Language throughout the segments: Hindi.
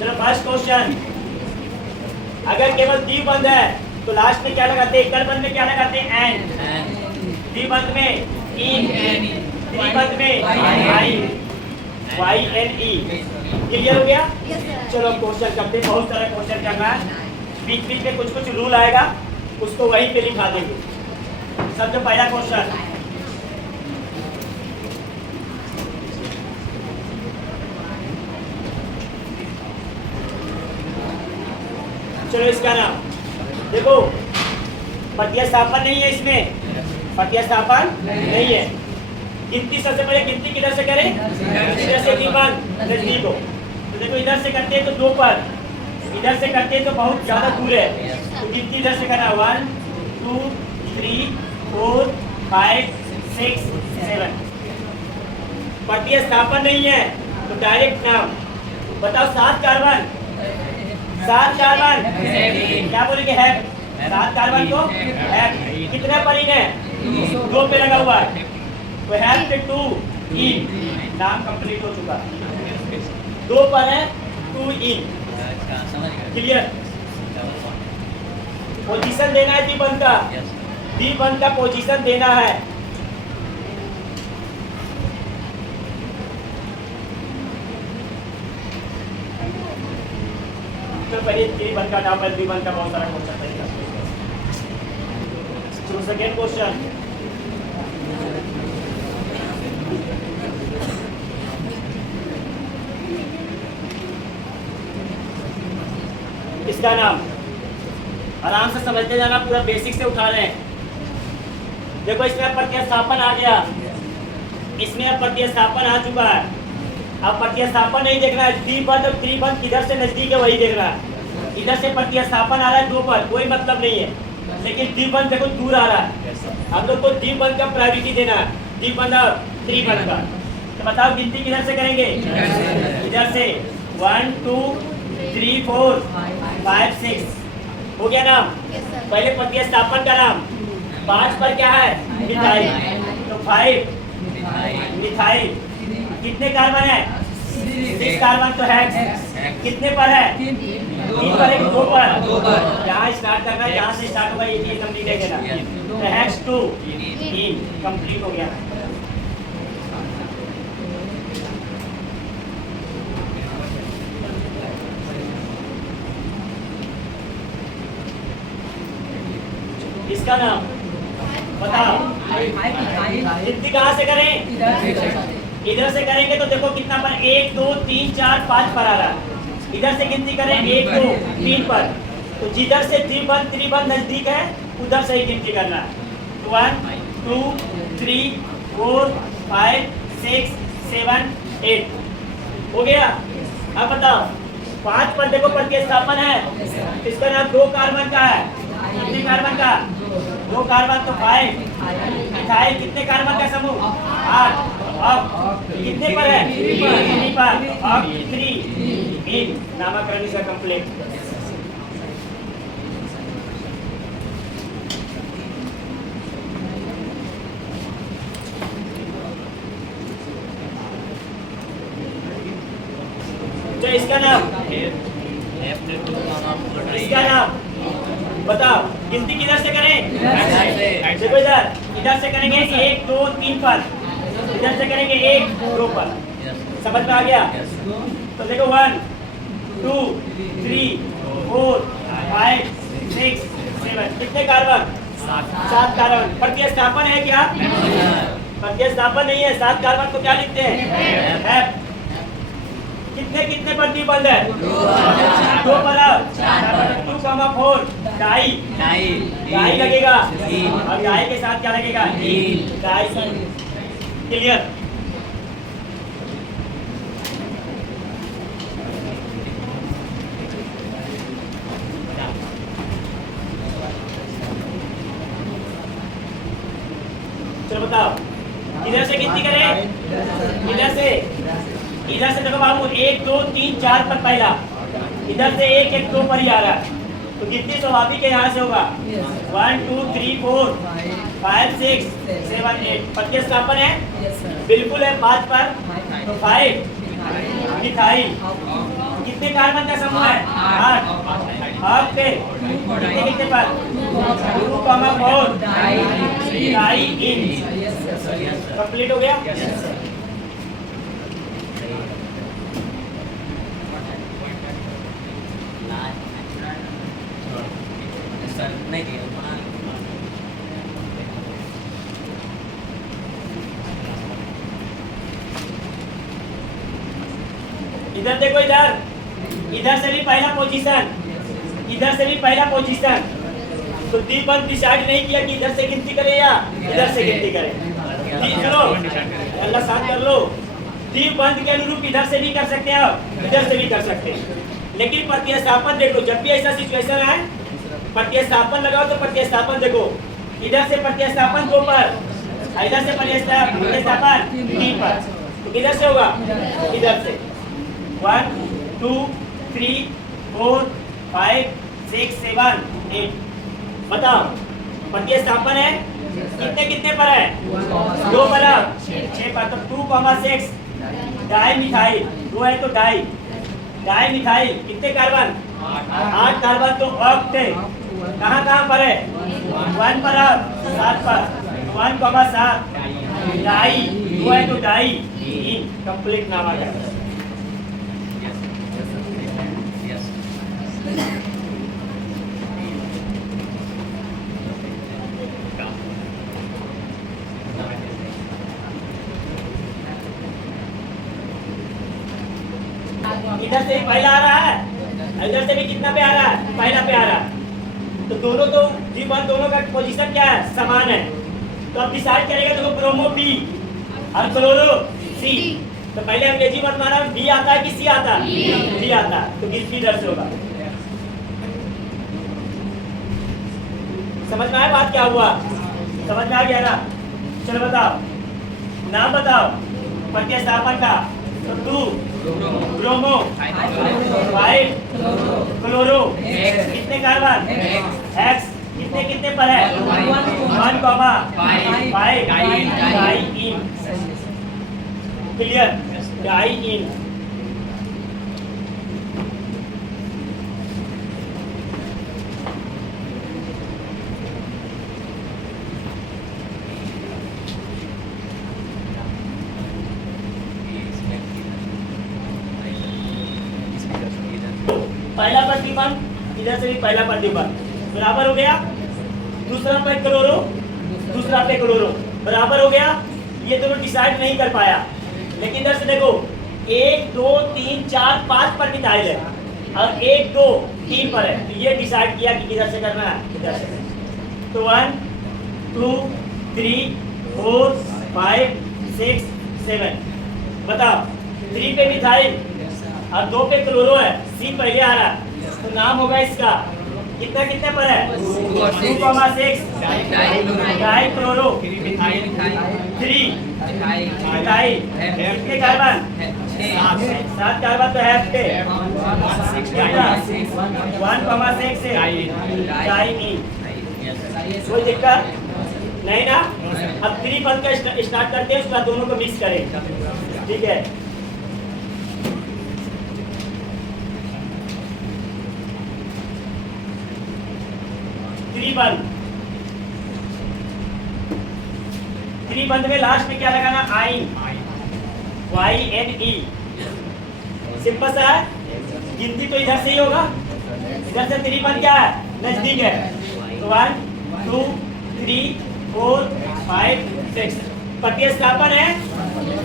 चलो फर्स्ट क्वेश्चन, अगर केवल द्विबंध है तो लास्ट में क्या लगाते हैं? एकल बंध में क्या लगाते हैं? एन। द्विबंध में इन, त्रिबंध में आई, वाई एन ई। क्लियर हो गया? चलो क्वेश्चन करते हैं, बहुत सारा क्वेश्चन करना है, बीच बीच में कुछ कुछ रूल आएगा, उसको वहीं पे लिखा देंगे। सबसे पहला क्वेश्चन, चलो इसका नाम देखो, प्रतिस्थापन नहीं है इसमें, प्रतिस्थापन नहीं है। गिनती सबसे पहले गिनती किधर से करें? इधर से द्विबंध नजदीक हो, तो देखो इधर से करते हैं तो 2 पर, इधर से करते हैं तो बहुत ज्यादा दूर है, तो गिनती इधर से करना 1 2 3 4 5 6 7। प्रतिस्थापन नहीं है तो डायरेक्ट नाम बताओ। 7 कार्बन, 7 कार्बन क्या बोलेंगे? है 7 कार्बन को है। कितने पर इन है? 2 पे लगा हुआ है, तो है पे 2 इन, नाम कंप्लीट हो चुका। 2 पर है 2 इन। क्लियर? पोजीशन देना है द्विबंध का, द्विबंध का पोजीशन देना है। तो पहले द्विबंध का नाम है, द्विबंध का बहुत सारा क्वेश्चन है। तो सेकंड क्वेश्चन, इसका नाम आराम से समझते जाना, पूरा बेसिक से उठा रहे हैं। देखो इसमें प्रतिस्थापन आ गया, इसमें अब प्रतिस्थापन आ चुका है। अब प्रतिस्थापन नहीं देखना है, द्विबंध और त्रिबंध किधर से नजदीक है वही देखना है। इधर से प्रतिस्थापन आ रहा है 2 पर, कोई मतलब नहीं है, लेकिन द्विबंध देखो दूर आ रहा है। हम लोग को द्विबंध का प्रायोरिटी देना है, द्विबंध और त्रिबंध का। तो बताओ गिनती किधर से करेंगे? इधर से 1 2 3 4 5 6 हो गया नाम। पहले प्रतिस्थापन का नाम। 5 पर क्या है? मिथाइल, तो 5 मिथाइल। कितने कार्बन है? 6 कार्बन तो है। कितने पर है? 3 पर, 2 पर। जहाँ स्टार्ट करना है, जहाँ से स्टार्ट होगा ये एकदम लिखेंगे ना, तो हैश 2 इन कंप्लीट हो गया। इसका नाम बताओ। गिनती कहाँ से करें? इधर से करेंगे तो देखो कितना पर? 1 2 3 4 5 पर आ रहा है। इधर से गिनती करें 1 2 3 पर, तो जिधर से त्रिबंध नजदीक है उधर से ही गिनती करना है। 1 2 3 4 5 6 7 8 हो गया। अब बताओ 5 पर देखो प्रतिस्थापन है, इसका नाम 2 कार्बन का है। कितने कार्बन का? 2 कार्बन तो 5। मिथाइल कितने कार्बन का समूह? 8। अब कितने पर है? 3 पर। अब 3 इन, नामकरण इसका कंप्लीट। तो इसका नाम बताओ। गिनती किधर से करें? देखो इधर से करेंगे 1 2 3 पर, इधर से करेंगे 1 2 पर। समझ में आ गया? तो देखो 1 2 3 4 5 6 7। कितने कार्बन? 7 कार्बन। प्रतिस्थापन है क्या? प्रतिस्थापन नहीं है। 7 कार्बन को क्या लिखते हैं? है। कितने कितने पर द्विबंध है? 2 पर। 2 4 डाई लगेगा, और डाई के साथ क्या लगेगा? डाई। क्लियर? चलो बताओ किधर से गिनती करें? इधर से देखो बाबू 1 2 3 4 पर पहला, इधर से 1 1 2 पर ही आ रहा है, तो गिनती स्वाभाविक है यहाँ से होगा 1 2 3 4 5 6 7 8। प्रतिस्थापन है? बिल्कुल है। 5 पर तो 5 मिथाइल। कितने कार्बन का समूह है 8 अब पे कितने कितने पर 2,4 डाई इन कंप्लीट हो गया। नहीं दिया इधर देखो, इधर से भी पहला पोजीशन, इधर से भी पहला पोजीशन। तो दीपक डिसाइड नहीं किया कि इधर से गिनती करे या इधर से गिनती करे। ठीक करो, अल्लाह साथ कर लो। दीपबंद के अनुरूप इधर से भी कर सकते हैं और इधर से भी कर सकते हैं, लेकिन प्रतिस्थापन देखो, जब भी ऐसा सिचुएशन है प्रतिस्थापन लगाओ तो प्रतिस्थापन देखो, इधर से प्रतिस्थापन 2 पर, इधर से प्रतिस्थापन 3 पर, तो किधर से होगा, इधर से 1 2 3 4 5 6 7 8। बताओ प्रतिस्थापन है कितने कितने पर है, 2 पर 6 पर, तो 2,6 डाई मिथाइल, 2 है तो डाई मिथाइल कितने कार्बन, 8 कार्बन, तो ऑक्टेट कहाँ कहाँ पर है, 1 पर 7 पर, 1,7 डाई, 2 है तो डाई कंप्लीट नाम आ जाएगा। इधर से भी पहला आ रहा है, इधर से भी कितना पे आ रहा है, पहला पे आ रहा है, तो दोनों तो जीवन दोनों का पोजीशन क्या है, समान है। तो अब डिसाइड करेगा, देखो ब्रोमो बी और क्लोरो सी। तो पहले अंग्रेजी मत माना, बी आता है कि सी आता है, बी आता है, तो गिनती इधर से होगा। समझ में आया बात क्या हुआ, समझ में आ गया ना। चलो बताओ, नाम बताओ प्रतिस्थापन का, तो 2 ब्रोमो 5 क्लोरो कितने कार्बन, एक्स कितने कितने पर है, 1,5 डाई इन, क्लियर, डाई इन। पहला प्रतिबंध इधर से भी पहला प्रतिबंध बराबर हो गया, दूसरा पे क्लोरो, दूसरा पे क्लोरो बराबर हो गया। ये दोनों डिसाइड नहीं कर पाया, लेकिन इधर से देखो 1 2 3 4 5 पर मिथाइल है और 1 2 3 पर है, तो ये डिसाइड किया कि किधर से करना है, इधर से। तो 1 2 3 4 5 6 7 बताओ, 3 पे मिथाइल और 2 पे क्लोरो है, सी पहले आ रहा है, तो नाम होगा इसका कितना कितने पर है, 2,6 डाई क्लोरो 3 मिथाइल कितने कार्बन, 7 कार्बन, तो है 1,6 से डाई इन। कोई दिक्कत नहीं ना। अब 3 बन के स्टार्ट करते हैं, उसके बाद दोनों को मिक्स करें, ठीक है। त्रिबंध में लास्ट में क्या लगाना, आइन, YNE, सिंपल सा है, गिनती तो इधर से ही होगा, इधर से त्रिबंध क्या है, नजदीक है, तो 1 2 3 4 5 6। प्रतिस्थापन है,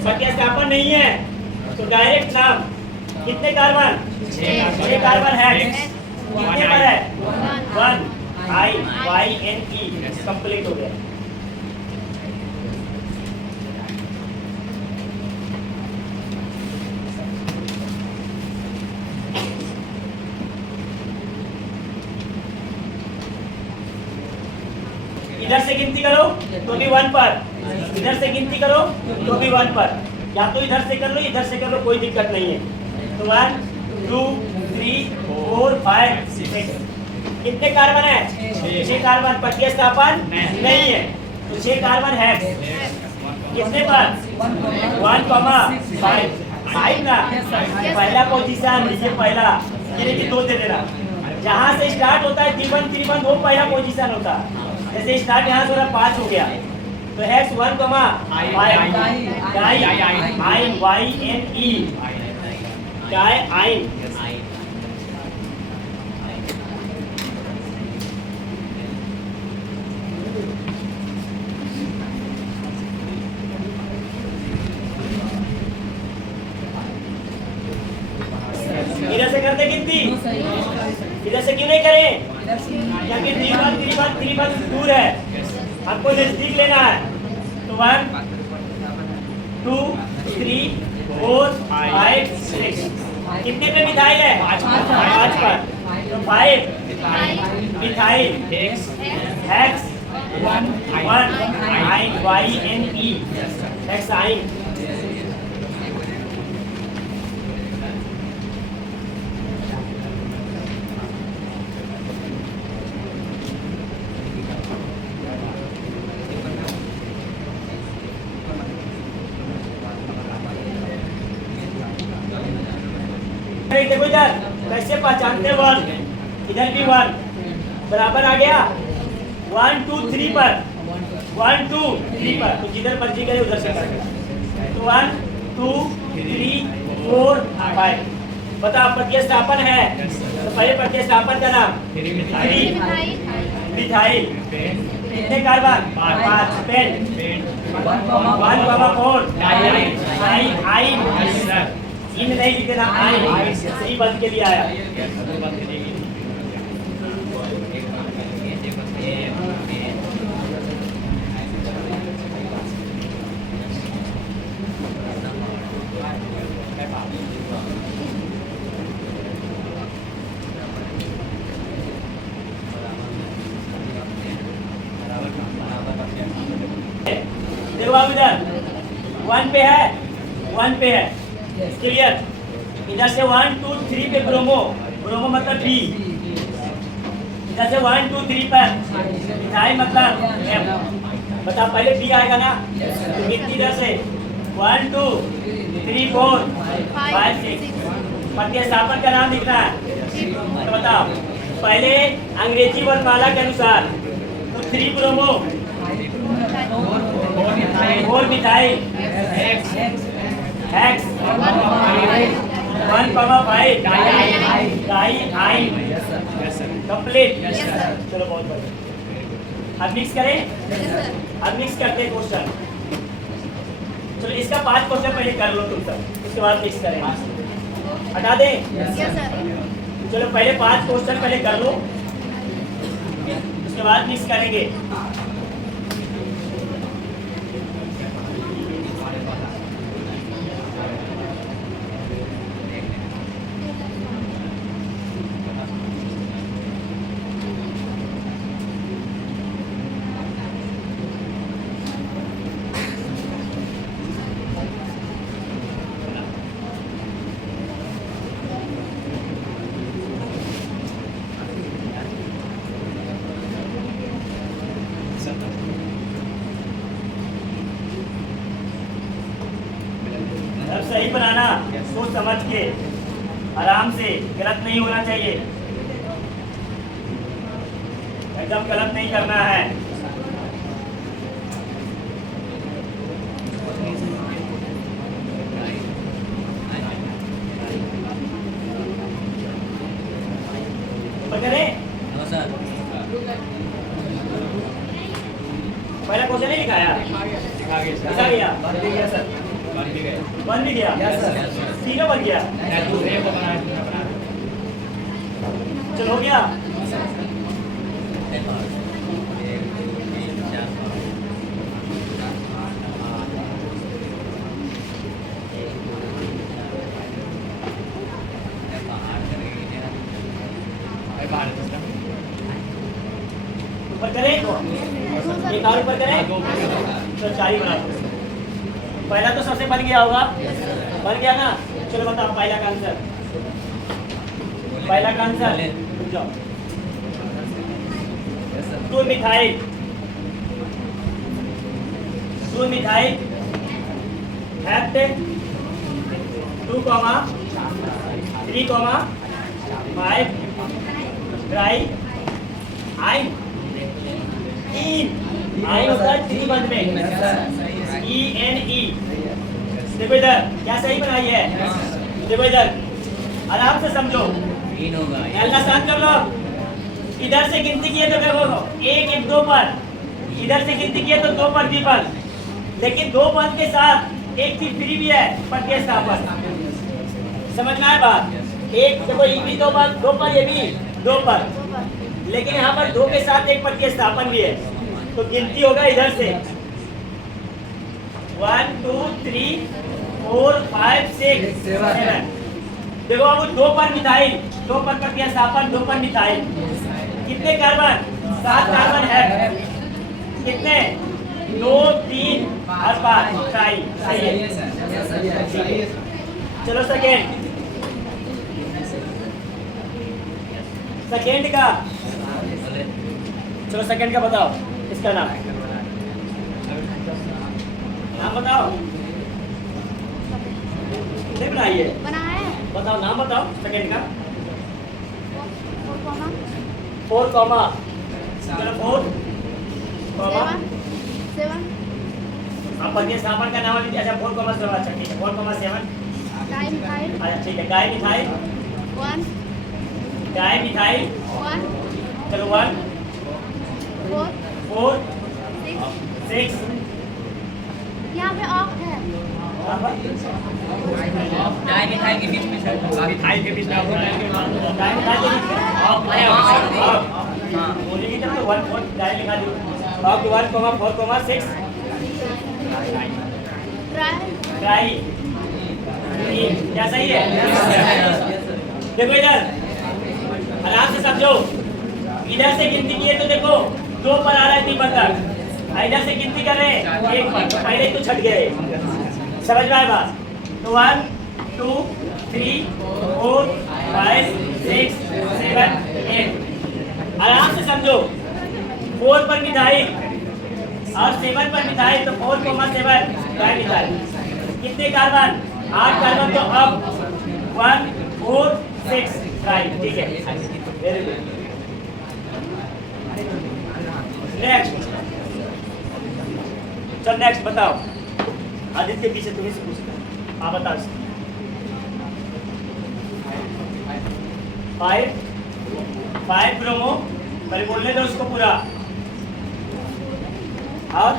प्रतिस्थापन नहीं है, तो डायरेक्ट नाम, कितने कार्बन, 6 कार्बन है, कितने पर है, 1 YNE, कंप्लीट हो गया। इधर से गिनती करो तो भी 1 पर, इधर से गिनती करो तो भी 1 पर, या तो इधर से कर लो इधर से कर लो, कोई दिक्कत नहीं है। तो 1 2 3 4 5 6 कितने कार्बन है, 6 कार्बन। प्रतिस्थापन नहीं है, तो 6 कार्बन है, कितने पर, 1,5 फाइव ना, पहला पोजीशन ये पहला, ये लेके 2 दे देना। जहाँ से स्टार्ट होता है 3-1 वो पहला पोजीशन होता है। जैसे स्टार्ट यहाँ से हो रहा 5 हो गया, तो हेक्स 1, आइन YNE, काय आइन। इधर से करते कितनी, इधर से क्यों नहीं करें, क्योंकि 3-1 दूर है, आपको नजदीक लेना है। तो 1 2 3 4 5 6 कितने पे मिथाइल है, 5 पर। तो 5 मिथाइल हेक्स 1 आइन YNE, हेक्स आइन। देखो इधर कैसे पहचानते हैं 1, इधर भी 1 बराबर आ गया 1 2 3 पर, 1 2 3 पर, तो जिधर मर्जी करे उधर से करेगा। तो 1 2 3 4 5। बता प्रतिस्थापन है, तो पहले प्रतिस्थापन का नाम 3 मिथाइल, कितने कार्बन 5, पेन 1,4 आइन, इन नहीं लिखे ना, आइन सी बंद के लिए आया। देखो आप इधर 1 पे है, 1 पे है, क्लियर। इधर से 1 2 3 पे ब्रोमो, ब्रोमो मतलब B, इधर से 1 2 3 पर मिथाइल मतलब M। बता पहले B आएगा ना, तो कितनी इधर से 1 2 3 4 5 6। प्रतिस्थापन का नाम लिखना है, तो बताओ पहले अंग्रेजी वर्णमाला के अनुसार, तो 3 ब्रोमो 4 मिथाइल हेक्स 1,5 डाई आइन, कंप्लीट। चलो बहुत बढ़िया, अब मिक्स करें, अब मिक्स करते हैं क्वेश्चन। चलो इसका 5 क्वेश्चन पहले कर लो तुम सब, उसके बाद मिक्स करें, हटा दें। चलो पहले 5 क्वेश्चन पहले कर लो, उसके बाद मिक्स करेंगे। अब सही बनाना, सोच समझ के, आराम से, गलत नहीं होना चाहिए, एकदम गलत नहीं करना है। पहला क्वेश्चन नहीं लिखाया, लिखा गया, बन भी गया, तीनों बन गया, चलो हो गया। ऊपर करें, एक और ऊपर करें, तो 4 ही बना दो। पहला तो सबसे बन गया होगा, बन गया ना। चलो बताओ पहला का आंसर, पहला का आंसर रुक जाओ, 2 मिथाइल, 2 मिथाइल हेप्ट 2, 3, 5 ट्राई आइन आइन होता है टी बंद में ENE। देखो इधर क्या सही बनाई है, देखो इधर आराम से समझो, इन होगा अल्लाह शांत कर लो। इधर से गिनती किए तो देखो 1 1 2 पर, इधर से गिनती किए तो 2 पर भी बंद, लेकिन 2 बंद के साथ एक चीज फ्री भी है, प्रत्यय स्थापन। समझना है बात, एक देखो ये भी 2 पर, 2 पर, ये भी 2 पर, लेकिन यहाँ पर 2 के साथ एक प्रत्यय स्थापन भी है, तो गिनती होगा इधर से 1 2 3 4 5 6 7। देखो अब 2 पर मिथाइल, 2 पर प्रत्यय स्थापन, 2 पर मिथाइल, कितने कार्बन, 7 कार्बन है, कितने 2 3 और 5 सही है। चलो सेकेंड का, चलो सेकेंड का बताओ, इसका नाम बताओ, नहीं बनाइए, बताओ नाम बताओ सेकेंड का। 4 कॉमा, चलो 4 कॉमा, आप प्रत्यय स्थापन का नाम अभी, अच्छा 4 कॉमा 7, अच्छा ठीक है 4 कॉमा 7, अच्छा ठीक है गाय मिथाइल, गाय मिथाइल, चलो 1 4 6 यहाँ पे ऑफ है। डाई मिथाइल के बीच में सर, मिथाइल के बीच में गाय मिथाइल के बीच में ऑफ है, हां बोलिए जब तो 1 4 गाय लिखा दो, ऑफ 1 कॉमा 4 कॉमा 6 ट्राई, क्या सही है? देखो इधर आराम से समझो, इधर से गिनती किए तो देखो 2 पर आ रहा है 3 पर तक, इधर से गिनती कर रहे हैं 1 पर, तो पहले तो छट गए, समझ में आया बात? तो 1 2 3 4 5 6 7 8, आराम से समझो, 4 पर मिथाइल और 7 पर मिथाइल, तो 4 कॉमा 7 गाय मिथाइल, कितने कार्बन, 8 कार्बन, तो अब 1 4 6 राइट, ठीक है, वेरी गुड। नेक्स्ट, चल नेक्स्ट बताओ, आदित्य के पीछे तुम्हें से पूछना, आप बताओ। 5 ब्रोमो, पहले बोलने दो उसको पूरा, और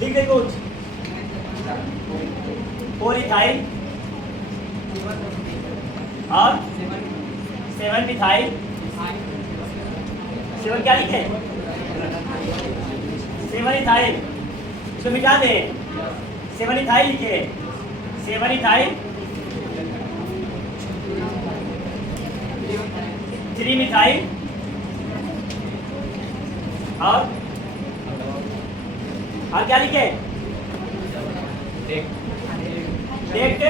लिख दे कुछ, 4 इथाइल और 7 मिथाइल, 7 क्या लिखे, 7 इथाइल, इसको मिटा दे, 7 इथाइल लिखे, 7 इथाइल, 3 मिथाइल और क्या लिखे, डेक्ट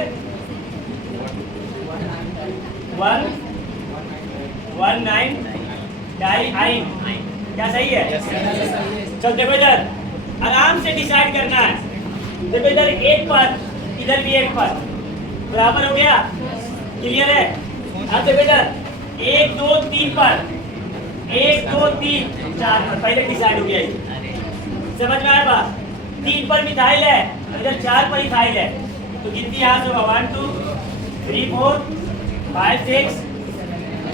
119 डाई आइन, क्या सही है? चल देखो इधर आराम से डिसाइड करना है, देखो इधर 1 पर, इधर भी 1 पर, बराबर हो गया, क्लियर है? अब देखो इधर 1 2 3 पर, 1 2 3 4 पर, पहले डिसाइड हो गया, समझ में आया बात? 3 पर मिथाइल है, इधर 4 पर इथाइल है, तो गिनती यहाँ से होगा 1 2 3 4 5 6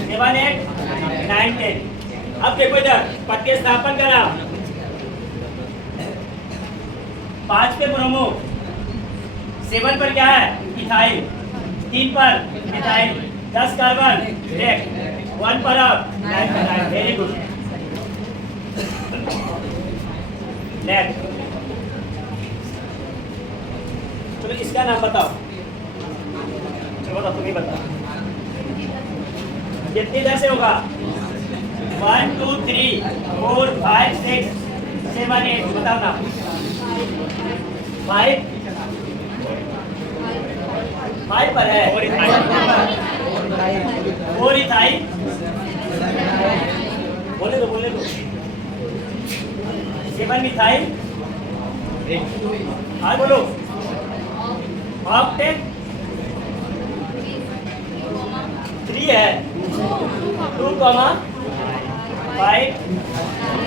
7 8 9 10। अब देखो इधर प्रत्यय स्थापन करा, 5 पे ब्रोमो, 7 पर क्या है इथाइल, 3 पर मिथाइल, 10 कार्बन, 1 पर अब 9 पर, वेरी गुड। नेक्स्ट, चलो इसका नाम बताओ, चलो बताओ, तुम ही बताओ कितनी इधर से होगा, 1 2 3 4 5 6 7 8, बताओ ना, 5 पर है, 4 इथाइल, बोले दो 7 मिथाइल हाँ बोलो ऑक्टेट 3 है 2,5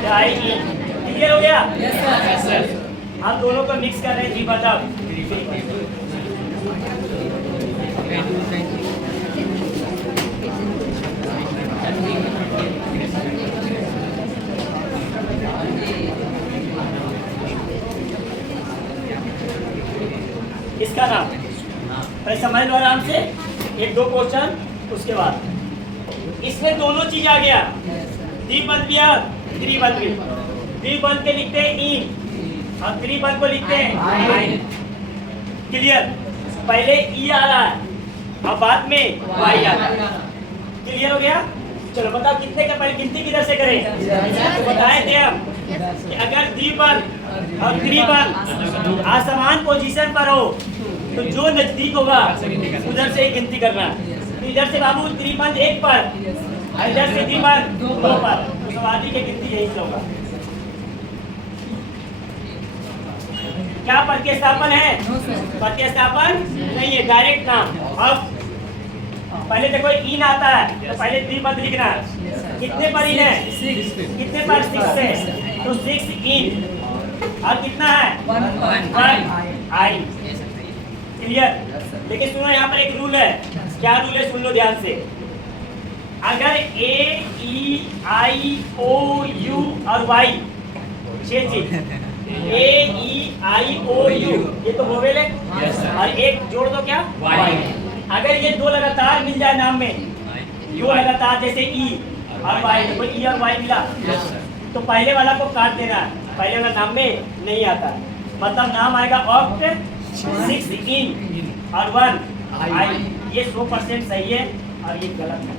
डाई इन क्लियर हो गया। हम दोनों को मिक्स कर रहे हैं जी बताओ। इसका नाम पहले समझ लो आराम से, 1-2 क्वेश्चन उसके बाद। इसमें दोनों चीज आ गया, द्विपद भी और त्रिपद भी। द्विपद के लिखते हैं इन और त्रिपद को लिखते हैं आइन। क्लियर? पहले ई आ रहा है और बाद में वाई आ रहा है। क्लियर हो गया? चलो बताओ कितने का पहले गिनती किधर से करें? तो बताए थे हम कि अगर द्विपद और त्रिपद असमान पोजीशन पर हो तो जो नजदीक होगा उधर से ही गिनती करना। तो इधर से बाबू त्रिपद 1 पर और इधर से त्रिपद 2 पर, तो समाधि की गिनती यही से होगा। क्या प्रतिस्थापन है? प्रतिस्थापन नहीं है, डायरेक्ट नाम। अब पहले देखो इन आता है तो पहले द्विपद लिखना। कितने पर इन है? कितने पर? 6 है तो 6 इन और कितना है? 1 आइन। क्लियर? लेकिन सुनो यहाँ पर एक रूल है। क्या रूल है सुन लो ध्यान से। अगर ए ई आई ओ यू और वाई 6 चीज, ए ई आई ओ यू ये तो वोवेल है और एक जोड़ दो क्या? वाई। अगर ये 2 लगातार मिल जाए नाम में, 2 लगातार जैसे ई और वाई, कोई ई और वाई मिला तो पहले वाला को काट देना, पहले वाला नाम में नहीं आता। मतलब नाम आएगा ऑक्ट 6 इन और 1 आई। ये 100% सही है और ये गलत है।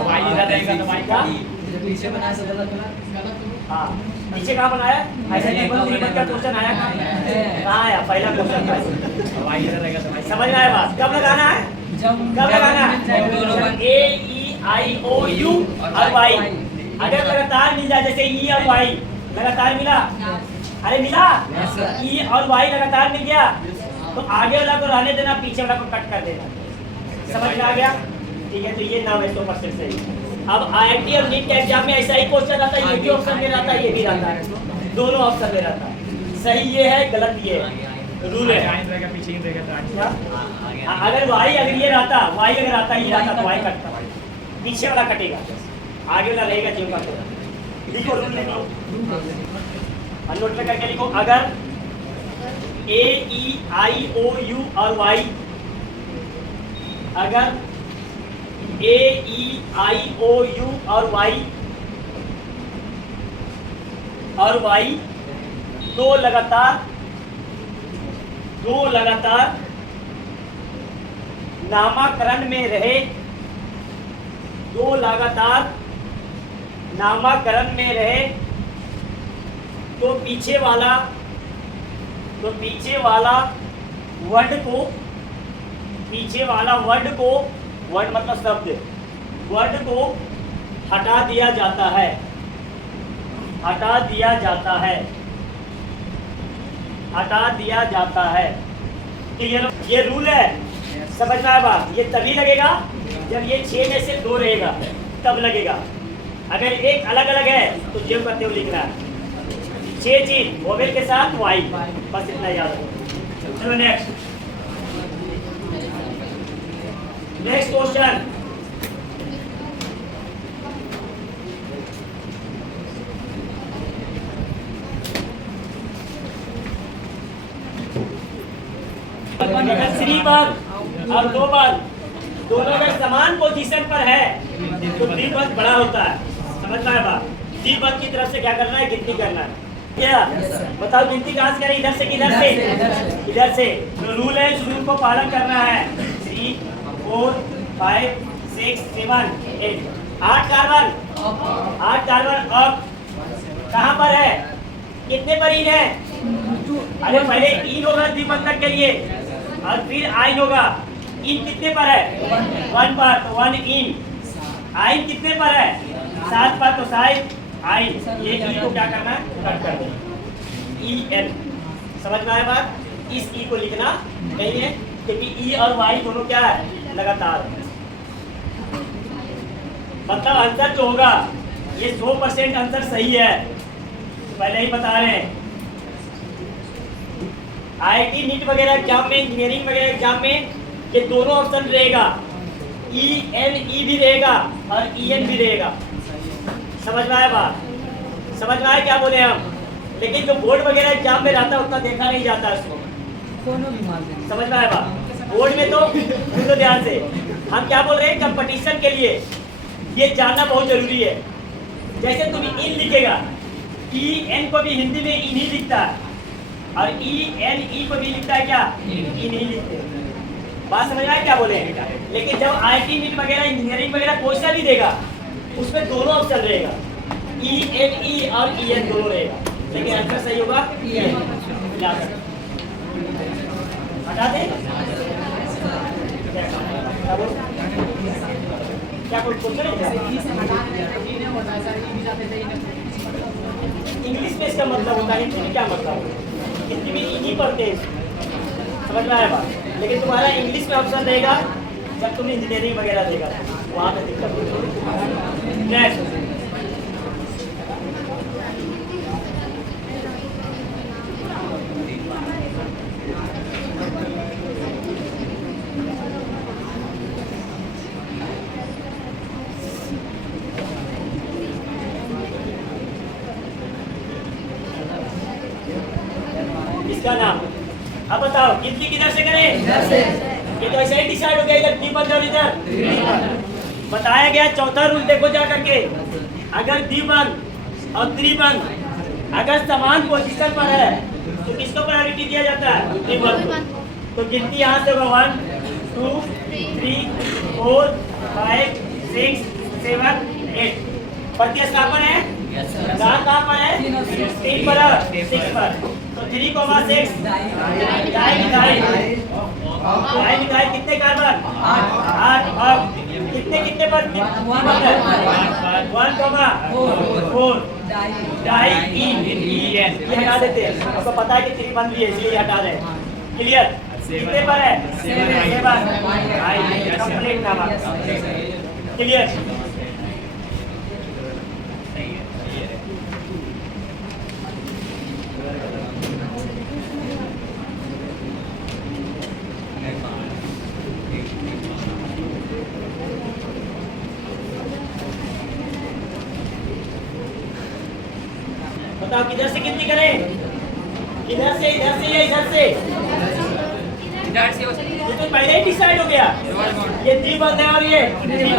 वाई इधर रहेगा तो वाई का पीछे बनाया सब गलत है। हाँ पीछे कहाँ बनाया? ऐसा टेबल का क्वेश्चन आया कहाँ आया? पहला क्वेश्चन था। समझ में आया बात? कब लगाना है? कब लगाना है? ए ई आई ओ यू और वाई अगर लगातार मिल जाए, जैसे ई और वाई लगातार मिला, अरे मिला ई और वाई लगातार मिल गया तो आगे वाला को रहने देना, पीछे वाला को कट कर देना। समझ में आ गया? ठीक है, तो ये नाम है 100% सही। अब IIT और नीट के एग्जाम में ऐसा ही क्वेश्चन आता है, ये भी ऑप्शन में रहता है, ये भी रहता है, दोनों ऑप्शन में रहता है। सही ये है, गलत ये है, रूल है। अगर वाई अगर ये रहता, वाई अगर आता ये रहता तो वाई कटता, पीछे वाला कटेगा, आगे वाला रहेगा जो का। लिखो रूल लिखो, नोट में करके लिखो। अगर ए ई आई ओ यू और वाई, अगर ए ई आई ओ यू और वाई दो लगातार नामाकरण में रहे, 2 लगातार नामाकरण में रहे तो पीछे वाला वर्ड मतलब शब्द, वर्ड को हटा दिया जाता है, क्लियर? ये रूल है, समझ में आया बात? ये तभी लगेगा जब ये 6 में से 2 रहेगा, तब लगेगा। अगर एक अलग अलग है तो जो करते हुए लिखना है 6 चीज वोवेल के साथ वाई, बस इतना याद रखो। चलो नेक्स्ट क्वेश्चन। अगर 3 पद और 2 पद दोनों अगर समान पोजीशन पर है तो द्विपद बड़ा होता है। समझ में आया बात? द्विपद की तरफ से क्या करना है? गिनती करना है। क्या बताओ गिनती कहाँ से करें? इधर से किधर से? इधर से। तो रूल है, इस रूल को पालन करना है। 3 4 5 6 7 8 8 कार्बन अब कहाँ पर है? कितने पर इन है? अरे पहले इन होगा द्विबंधक के लिए और फिर आइन होगा। इन कितने पर है? 1 पर, तो 1 इन। आइन कितने पर है? 7 पर, तो 7 आइन। ये ई को क्या करना है? कट कर देना। ई एन समझ में आया बात? इस ई को लिखना नहीं है क्योंकि ई और वाई दोनों क्या है, लगातार है। मतलब आंसर जो होगा ये 100% आंसर सही है, पहले ही बता रहे हैं। IIT नीट वगैरह एग्जाम में, इंजीनियरिंग वगैरह एग्जाम में ये दोनों ऑप्शन रहेगा, ENE भी रहेगा और EN भी रहेगा। समझ में आया बात? समझ में आया क्या बोले हम? लेकिन जो बोर्ड वगैरह एग्जाम में रहता है उतना देखा नहीं जाता उसको। समझ में आया बात? बोर्ड में तो सुनो ध्यान से, हम क्या बोल रहे हैं, कंपटीशन के लिए ये जानना बहुत जरूरी है। जैसे तुम इन लिखेगा, EN को भी हिंदी में इन ही लिखता है और ENE को भी लिखता है क्या, इन ही लिखते हैं। बात समझ रहा है क्या बोले? लेकिन जब IIT नीट वगैरह इंजीनियरिंग वगैरह कोई सा भी देगा उसमें दोनों ऑप्शन रहेगा, ENE और EN दोनों रहेगा, लेकिन आंसर सही होगा EN। हटा दे क्या कोई पूछ रहे हैं? इंग्लिश में इसका मतलब होता है, हिंदी में क्या मतलब है? हिंदी में इन्हीं पढ़ते हैं, समझ में आया बात? लेकिन तुम्हारा इंग्लिश में ऑप्शन रहेगा जब तुम इंजीनियरिंग वगैरह देगा, वहाँ पे दिक्कत होगी। नेक्स्ट, इसका नाम अब बताओ, गिनती किधर से करें? इधर से। ये तो ऐसे ही डिसाइड हो गया, इधर 3 और इधर बताया गया। चौथा रूल देखो जा करके, अगर D1 और 3 अगर समान पोजीशन पर है तो किसको प्रायोरिटी दिया जाता है? D1। तो गिनती यहाँ से होगा 1 2 3 4 5 6 7 8। प्रतिस्थापन है कहाँ पर है? 3 पर है, 6 पर। तो 3,6 डाई मिथाइल कितने कार्बन? 8। अब कितने पर? 1,4 डाई ये हटा देते हैं, आपको पता है कि 3 बन भी है इसलिए हटा रहे हैं। क्लियर? कितने पर है? 7। कंप्लीट नामा। क्लियर? बताओ किधर से गिनती करें? किधर से? इधर से या इधर से? ये तो पहले ही डिसाइड हो गया, ये D1 है और ये 3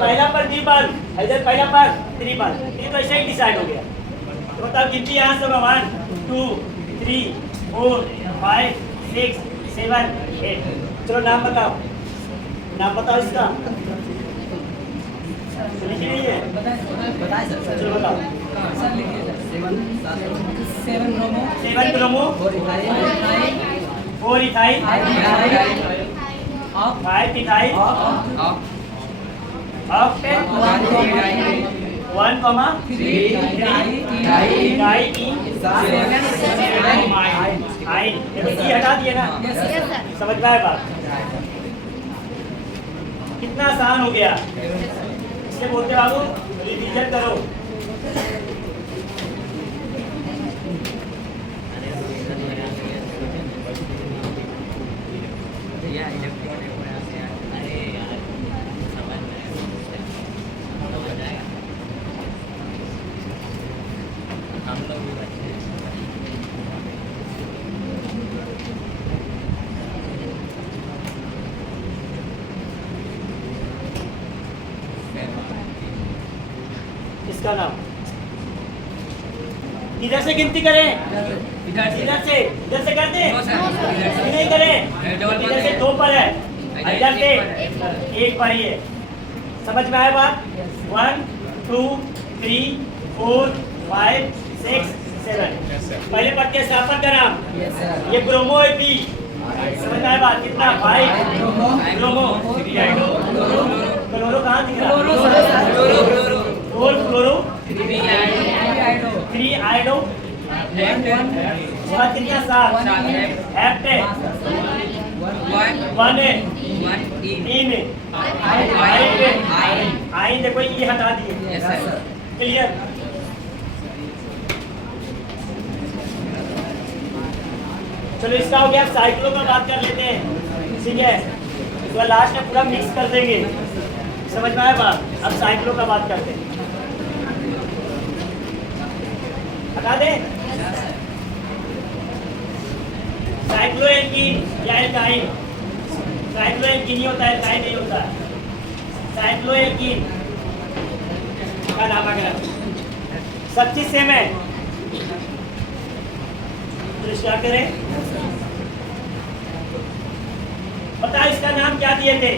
पहला पर D1, इधर पहला पर 3, ये तो ऐसे ही डिसाइड हो गया। तो बताओ गिनती यहाँ से होगा 1 2 3 4 5 6 7 8। चलो नाम बताओ, नाम बताओ इसका। लिखी नहीं है? चलो बताओ। 7 bromo 4 ethyl 5 ethyl octane 1 comma 3 diyne. ये हटा दिए ना? समझ में आया बात? कितना आसान हो गया। इससे बोलते बाबू रिवीजन करो। इसका नाम इधर से गिनती करें, इधर से करते नहीं करें, इधर से 2 पर है, इधर से 1 पर ही है। समझ में आया बात? 1 2 3 4 5 6 7। पहले प्रतिस्थापन का नाम ये ब्रोमो है P। समझ में आया बात? कितना? 5 ब्रोमो। क्लोरो कहाँ दिख रहा? 4 फ्लोरो 3 आयोडो 1 बहुत कितना सात एफ्ट वन इन आई देखो ये हटा दिए क्लियर। चलो इसका हो गया। अब साइक्लो का बात कर लेते हैं, ठीक है। तो लास्ट में पूरा मिक्स कर देंगे, समझ में आया बात। अब साइक्लो का बात करते हैं, हटा दे। साइक्लो एल्कीन या एल्काइन, साइक्लो एल्कीन ही होता है, एल्काइन नहीं होता। साइक्लो एल्कीन का नाम अगर सब चीज सेम है तो क्या करें, पता है इसका नाम क्या दिए थे?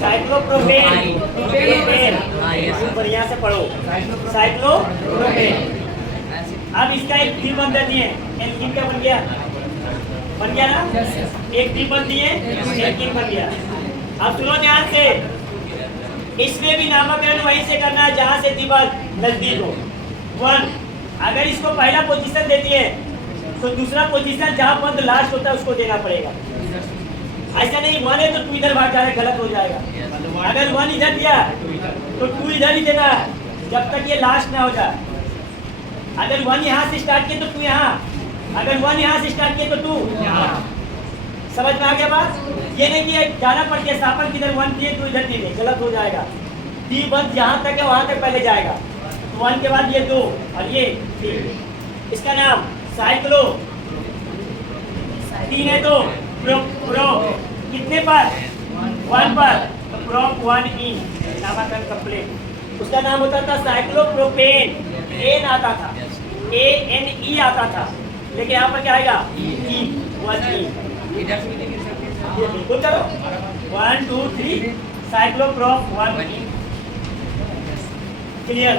साइक्लोप्रोपेन। बढ़िया से पढ़ो, साइक्लोप्रोपेन। अब इसका एक डी बंद दिए, एल्कीन का बन गया ना, एक डी बंद दिए, एल्कीन बन गया। अब सुनो ध्यान से, इसमें भी नामकरण वहीं से करना है जहां से दिबंध नजदीक हो। वन, अगर इसको पहला पोजीशन देती है तो दूसरा पोजीशन जहां बंद लास्ट होता है उसको देना पड़ेगा। ऐसा नहीं वन है तो टू इधर भाग जाएगा, गलत हो जाएगा। अगर वन इधर दिया तो टू इधर ही देना है जब तक ये लास्ट ना हो जाए। अगर वन यहाँ से स्टार्ट किए तो टू यहाँ, अगर वन यहाँ से स्टार्ट किए तो टू यहाँ। समझ में आ गया बात? ये नहीं कि जाना प्रतिस्थापन किधर वन दिए तो इधर दिए, गलत हो जाएगा। डी बंद जहाँ तक है वहाँ तक पहले जाएगा, तो वन के बाद ये दो और ये तीन। इसका नाम साइक्लो। तीन है तो प्रो कितने पर? वन पर, तो प्रोप वन इन, नामकरण कंप्लीट। उसका नाम होता था साइक्लोप्रोपेन, एन आता था, ANE आता था, लेकिन यहाँ पर क्या आएगा? ई, वन ई। ये बिल्कुल करो, 1 2 3 साइक्लोप्रोप वन इन। क्लियर?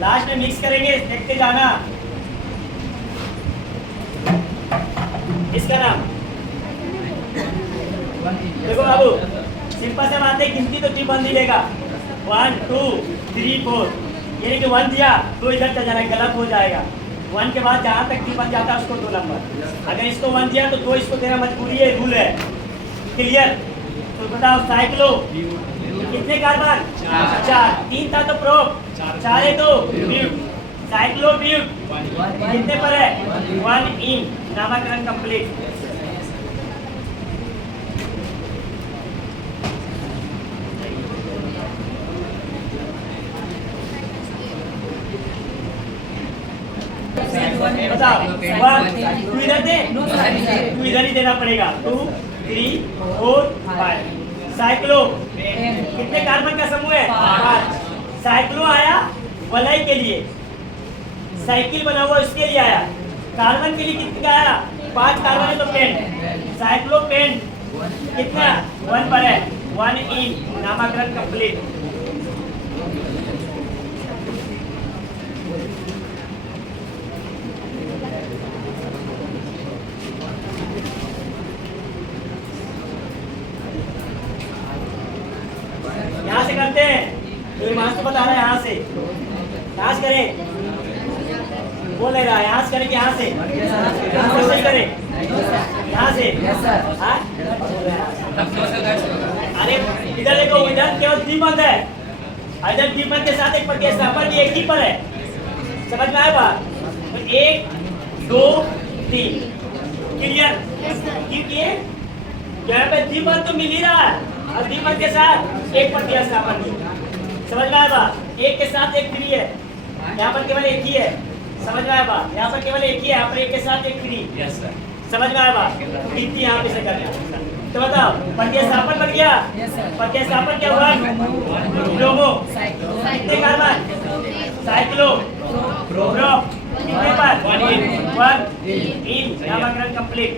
लास्ट में मिक्स करेंगे, देखते जाना। इसका नाम देखो बाबू, सिंपल से बात है, गिनती तो बंद ही लेगा। 1 2 3 4, यानी कि वन दिया तो इधर चल जाना, गलत हो जाएगा। वन के बाद जहाँ तक बन जाता है उसको 2 नंबर। अगर इसको वन दिया तो 2 इसको देना मजबूरी है, रूल है। क्लियर? तो बताओ साइक्लो कितने कार्बन? 4। 3 था तो प्रोप, 4 है तो ब्यूट। साइक्लो ब्यूट कितने पर है? 1 इन, नामकरण कंप्लीट। बताओ, 1 2 इधर दे, 2 इधर ही देना पड़ेगा। 2 3 4 5। साइक्लो कितने कार्बन का समूह है? 5। साइक्लो आया वलय के लिए, साइकिल बना हुआ इसके लिए आया। कार्बन के लिए कितने का आया? 5 कार्बन है तो पेंट। साइक्लो पेंट कितना? 1 पर है, 1 इन, नामकरण कंप्लीट। यहाँ से करते हैं, ये मास्टर बता रहे हैं यहाँ से। यहाँ से करें, वो ले रहा है, यहाँ से करें कि यहाँ से? यहाँ से करें, यहाँ से। हाँ? अरे इधर देखो, इधर केवल द्विबंध है, इधर द्विबंध के साथ एक प्रतिस्थापन भी एक ही पर है। समझ में आया बात? तो 1 2 3। क्लियर? क्योंकि यहाँ पे द्विबंध तो मिल ही रहा है और द्विबंध के साथ एक प्रतिस्थापन भी। समझ में आया बात? एक के साथ एक फ्री है, यहाँ पर केवल एक ही है। समझ में आया बात? यहाँ पर केवल एक ही है, यहाँ पर एक के साथ एक फ्री। समझ में आया बात? गिनती यहाँ पे से करना। तो बताओ, प्रतिस्थापन बन गया। प्रतिस्थापन क्या हुआ? ब्रोमो कितने कार्बन? साइक्लो प्रोप कितने पर? 1 इन, नामकरण कंप्लीट।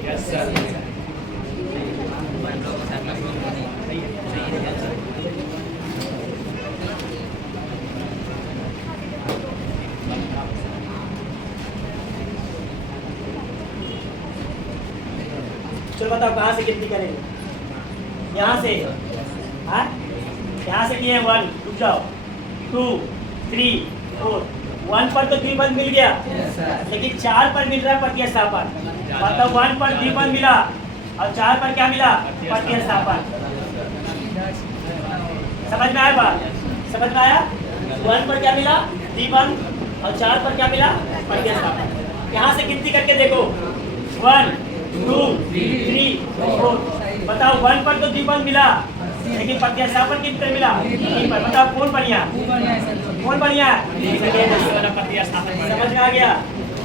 चलो बताओ कहाँ से गिनती करेंगे? यहाँ से। हाँ, यहाँ से किए 1, रुक जाओ, 2 3 4 1 पर तो द्विबंध मिल गया, Yes, sir. लेकिन 4 पर मिल रहा है प्रतिस्थापन। मतलब 1 पर द्विबंध मिला और 4 पर क्या मिला? प्रतिस्थापन। समझ में आया बात? समझ में आया? 1 पर क्या मिला? द्विबंध और 4 पर क्या मिला? प्रतिस्थापन। यहाँ से गिनती करके देखो 1 2 3 4। बताओ 1 पर तो द्विबंध मिला, लेकिन प्रतिस्थापन कितने पे मिला? 3 पर। बताओ कौन बढ़िया? कौन बढ़िया? समझ में आ गया?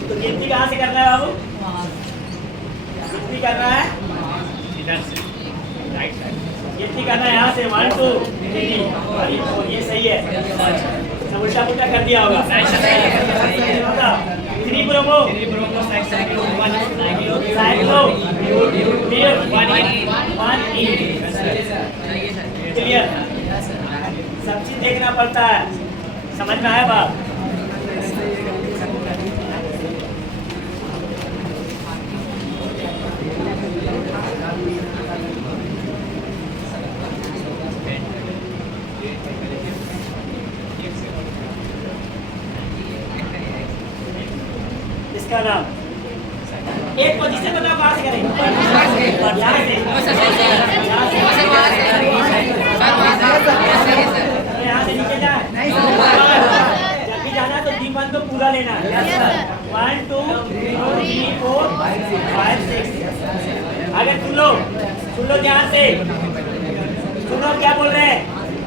तो गिनती कहाँ से करना है बाबू? गिनती करना है गिनती करना है यहाँ से 1 2 3 4। ये सही है, सब उल्टा पुल्टा कर दिया होगा। बताओ 3 ब्रोमो साइक्लो फिर 1 क्लियर। सब चीज देखना पड़ता है। समझ में आया बात? इसका नाम एक पोजीशन बताओ कहाँ से करें? यहाँ से यहाँ से नीचे जाए। जब भी जाना तो द्विबंध तो पूरा लेना है। 1 2 3 4 5 6। अगर सुन लो ध्यान से, सुनो क्या बोल रहे हैं।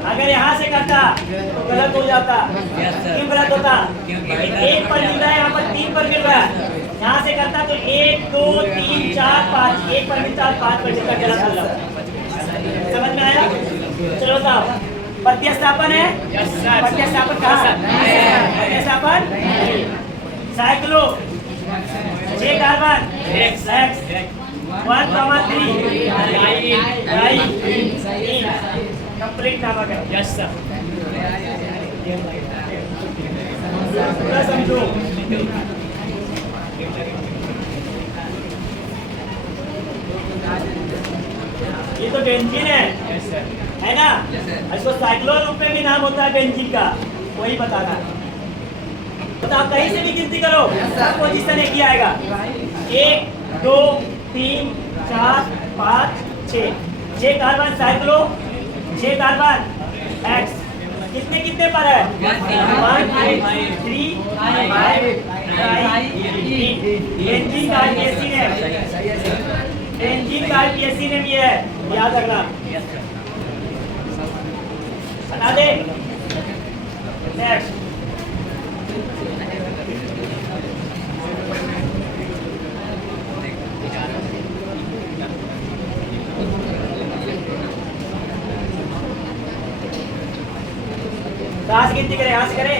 अगर यहाँ से करता तो गलत हो जाता। क्यों गलत होता? एक पर मिल रहा है, यहाँ पर 3 पर मिल रहा है। यहाँ से करता तो 1 2 3 4 5, 1 पर मिलता 5 पर मिलता, गलत हो जाता। समझ में आया? चलो बताओ प्रतिस्थापन है? प्रतिस्थापन कहाँ? प्रतिस्थापन साइक्लो 6 कार्बन X 1 3 कंप्लीट नामक है। Yes sir. पूरा समझो। ये तो बेंजीन है ना? इसको साइक्लो रूप में भी नाम होता है बेंजीन का, वही बताना है। तो आप कहीं से भी गिनती करो, सब पोजीशन एक ही आएगा। 1 2 3 4 5 6 कार्बन साइक्लो, 6 कार्बन X कितने कितने पर है? 1 2 3 5 बेंजीन का आईपीएससी नेम, बेंजीन का आईपीएससी नेम ये है, याद रखना। बता दे नेक्स्ट। कहाँ से गिनती करें? यहाँ से करें?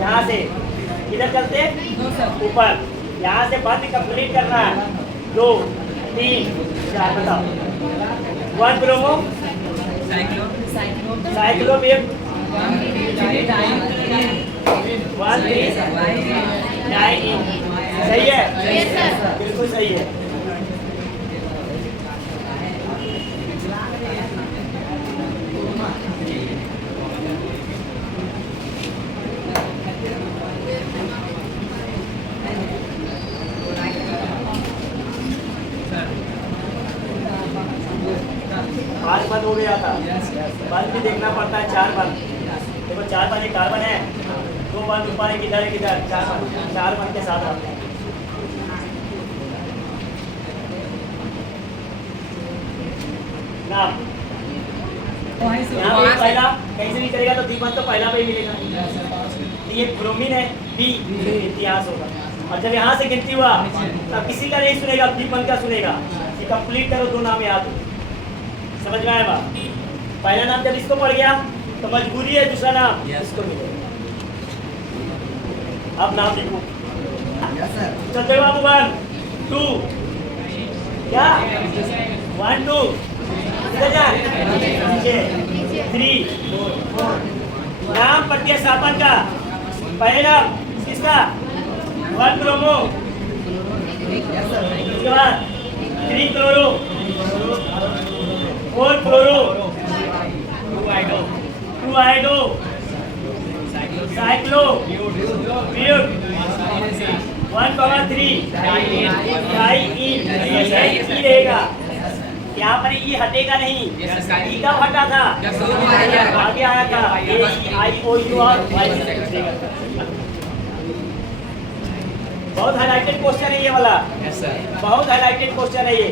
यहाँ से किधर चलते? ऊपर। यहाँ से बंद कंप्लीट करना है। 2 3 4 बताओ। 1 ब्रोमो साइक्लो में 1 3 9 सही है? बिल्कुल सही है। आज बंद हो गया था, बंद भी देखना पड़ता है। 4 बंद देखो, 4 बंद एक कार्बन है, 2 बंद ऊपर एक इधर एक इधर, 4 बंद के साथ आते हैं। नाम यहाँ पे पहला कहीं से भी करेगा तो द्विबंध तो पहला पे ही मिलेगा। तो ये ब्रोमीन है, बी इतिहास होगा। और जब यहाँ से गिनती हुआ तब किसी का नहीं सुनेगा, द्विबंध का सुनेगा। ये कंप्लीट करो, 2 नाम याद हो। समझ में आया बात? पहला नाम जब इसको पड़ गया तो मजबूरी है दूसरा नाम इसको मिलेगा। अब नाम लिखो। चलते हो बाबू 1 2 क्या 1 2 3 4। नाम प्रतिस्थापन का पहले नाम किसका? 1 ब्रोमो, उसके बाद 3 chloro, 4 chloro, 2 आइडो, cyclo mute 1,3 diene ई रहेगा। यहाँ पर ई हटेगा नहीं, ई कब हटा था? आगे आया था AEIOU और Y से पूछेगा। बहुत हाईलाइटेड क्वेश्चन है ये वाला, बहुत हाईलाइटेड क्वेश्चन है ये।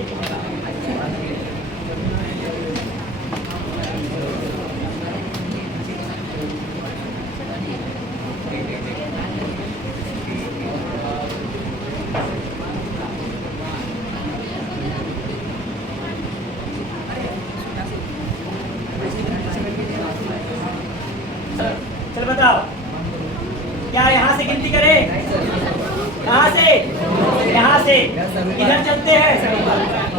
चल बताओ, क्या यहाँ से गिनती करें? कहाँ से? यहाँ से इधर चलते हैं,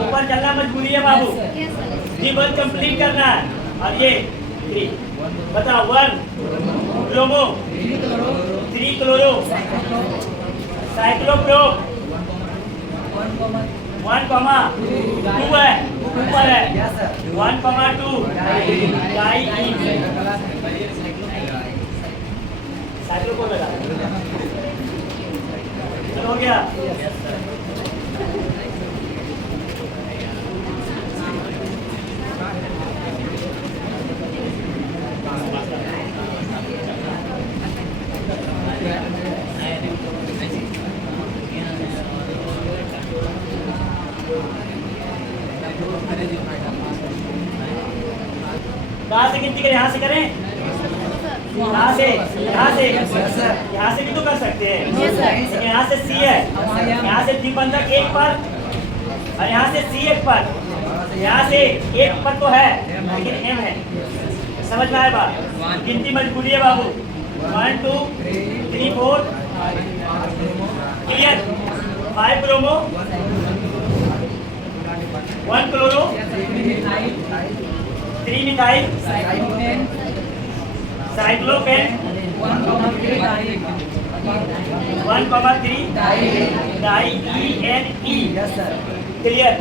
ऊपर चलना मजबूरी है बाबू। Yes, sir. जी वन कंप्लीट करना है। और ये 3 बताओ, 1 ब्रोमो 3 क्लोरो साइक्लोप्रो 1,2 है, ऊपर है 1,2 डाइईन साइक्लो को लगा। चलो हो गया। कहाँ से गिनती करें? यहाँ से करें? यहाँ से? यहाँ से? यहाँ से भी तो कर सकते हैं। Yes, sir. लेकिन यहाँ से C है, यहाँ से द्विबंधक 1 पर और यहाँ से C 1 पर। यहाँ से 1 पर तो है लेकिन M है। समझ में आया बात? गिनती मजबूरी है बाबू। 1 2 3 4 clear. 5 bromo 1 chloro 3 methyl cyclopenta 1,3 diene clear.